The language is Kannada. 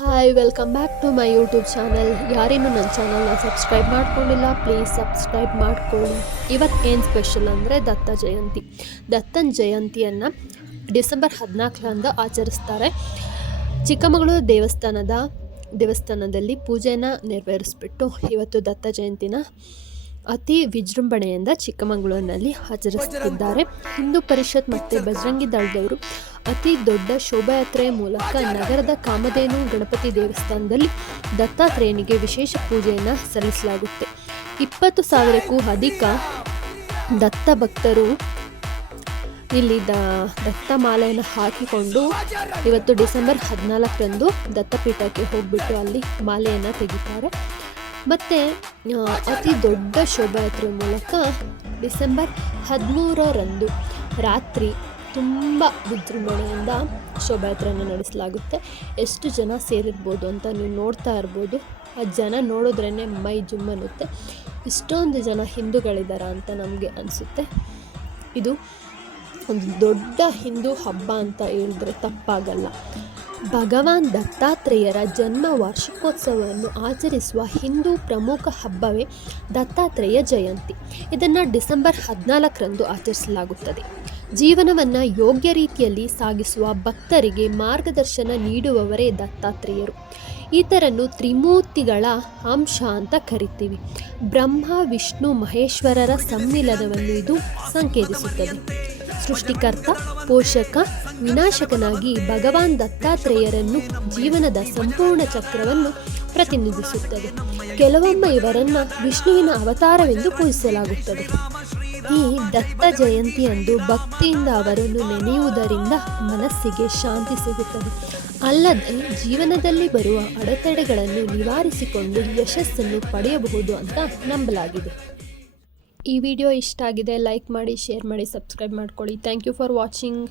Hi, welcome back to my YouTube channel. ಯಾರೇನು ನನ್ನ ಚಾನಲ್ನ ಸಬ್ಸ್ಕ್ರೈಬ್ ಮಾಡ್ಕೊಂಡಿಲ್ಲ, ಪ್ಲೀಸ್ ಸಬ್ಸ್ಕ್ರೈಬ್ ಮಾಡ್ಕೊಳ್ಳಿ. ಇವತ್ತು ಏನು ಸ್ಪೆಷಲ್ ಅಂದರೆ ದತ್ತನ ಜಯಂತಿಯನ್ನು ಡಿಸೆಂಬರ್ 14ರಂದು ಆಚರಿಸ್ತಾರೆ. ಚಿಕ್ಕಮಗಳೂರು ದೇವಸ್ಥಾನದಲ್ಲಿ ಪೂಜೆಯನ್ನು ನೆರವೇರಿಸ್ಬಿಟ್ಟು ಇವತ್ತು ದತ್ತ ಜಯಂತಿನ ಅತಿ ವಿಜೃಂಭಣೆಯಿಂದ ಚಿಕ್ಕಮಗಳೂರಿನಲ್ಲಿ ಆಚರಿಸುತ್ತಿದ್ದಾರೆ. ಹಿಂದೂ ಪರಿಷತ್ ಮತ್ತು ಬಜರಂಗಿ ದಳದವರು ಅತಿ ದೊಡ್ಡ ಶೋಭಾಯಾತ್ರೆಯ ಮೂಲಕ ನಗರದ ಕಾಮಧೇನು ಗಣಪತಿ ದೇವಸ್ಥಾನದಲ್ಲಿ ದತ್ತಾತ್ರೇಯನಿಗೆ ವಿಶೇಷ ಪೂಜೆಯನ್ನು ಸಲ್ಲಿಸಲಾಗುತ್ತೆ. 20,000ಕ್ಕೂ ಅಧಿಕ ದತ್ತ ಭಕ್ತರು ಇಲ್ಲಿ ದತ್ತ ಮಾಲೆಯನ್ನು ಹಾಕಿಕೊಂಡು ಇವತ್ತು ಡಿಸೆಂಬರ್ 14ರಂದು ದತ್ತಪೀಠಕ್ಕೆ ಹೋಗ್ಬಿಟ್ಟು ಅಲ್ಲಿ ಮಾಲೆಯನ್ನು ತೆಗಿತಾರೆ. ಮತ್ತು ಅತಿ ದೊಡ್ಡ ಶೋಭಾಯಾತ್ರೆ ಮೂಲಕ ಡಿಸೆಂಬರ್ 13ರಂದು ರಾತ್ರಿ ತುಂಬ ವಿಜೃಂಭಣೆಯಿಂದ ಶೋಭಾಯಾತ್ರೆಯನ್ನು ನಡೆಸಲಾಗುತ್ತೆ. ಎಷ್ಟು ಜನ ಸೇರಿರ್ಬೋದು ಅಂತ ನೀವು ನೋಡ್ತಾ ಇರ್ಬೋದು. ಆ ಜನ ನೋಡಿದ್ರೇ ಮೈ ಜುಮ್ಮನ್ನುತ್ತೆ. ಇಷ್ಟೊಂದು ಜನ ಹಿಂದೂಗಳಿದ್ದಾರ ಅಂತ ನಮಗೆ ಅನಿಸುತ್ತೆ. ಇದು ಒಂದು ದೊಡ್ಡ ಹಿಂದೂ ಹಬ್ಬ ಅಂತ ಹೇಳಿದ್ರೆ ತಪ್ಪಾಗಲ್ಲ. ಭಗವಾನ್ ದತ್ತಾತ್ರೇಯರ ಜನ್ಮ ವಾರ್ಷಿಕೋತ್ಸವವನ್ನು ಆಚರಿಸುವ ಹಿಂದೂ ಪ್ರಮುಖ ಹಬ್ಬವೇ ದತ್ತಾತ್ರೇಯ ಜಯಂತಿ. ಇದನ್ನು ಡಿಸೆಂಬರ್ 14ರಂದು ಆಚರಿಸಲಾಗುತ್ತದೆ. ಜೀವನವನ್ನು ಯೋಗ್ಯ ರೀತಿಯಲ್ಲಿ ಸಾಗಿಸುವ ಭಕ್ತರಿಗೆ ಮಾರ್ಗದರ್ಶನ ನೀಡುವವರೇ ದತ್ತಾತ್ರೇಯರು. ಈತರನ್ನು ತ್ರಿಮೂರ್ತಿಗಳ ಅಂಶ ಅಂತ ಕರಿತೀವಿ. ಬ್ರಹ್ಮ, ವಿಷ್ಣು, ಮಹೇಶ್ವರರ ಸಮ್ಮಿಲನವನ್ನು ಇದು ಸಂಕೇತಿಸುತ್ತದೆ. ಸೃಷ್ಟಿಕರ್ತ, ಪೋಷಕ, ವಿನಾಶಕನಾಗಿ ಭಗವಾನ್ ದತ್ತಾತ್ರೇಯರನ್ನು ಜೀವನದ ಸಂಪೂರ್ಣ ಚಕ್ರವನ್ನು ಪ್ರತಿನಿಧಿಸುತ್ತದೆ. ಕೆಲವೊಮ್ಮೆ ಇವರನ್ನು ವಿಷ್ಣುವಿನ ಅವತಾರವೆಂದು ಪೂಜಿಸಲಾಗುತ್ತದೆ. ಈ ದತ್ತ ಜಯಂತಿಯಂದು ಭಕ್ತಿಯಿಂದ ಅವರನ್ನು ನೆನೆಯುವುದರಿಂದ ಮನಸ್ಸಿಗೆ ಶಾಂತಿ ಸಿಗುತ್ತದೆ. ಅಲ್ಲದೆ ಜೀವನದಲ್ಲಿ ಬರುವ ಅಡೆತಡೆಗಳನ್ನು ನಿವಾರಿಸಿಕೊಂಡು ಯಶಸ್ಸನ್ನು ಪಡೆಯಬಹುದು ಅಂತ ನಂಬಲಾಗಿದೆ. ಈ ವಿಡಿಯೋ ಇಷ್ಟ ಆಗಿದೆ, ಲೈಕ್ ಮಾಡಿ, ಶೇರ್ ಮಾಡಿ, ಸಬ್ಸ್ಕ್ರೈಬ್ ಮಾಡ್ಕೊಳ್ಳಿ. Thank you for watching.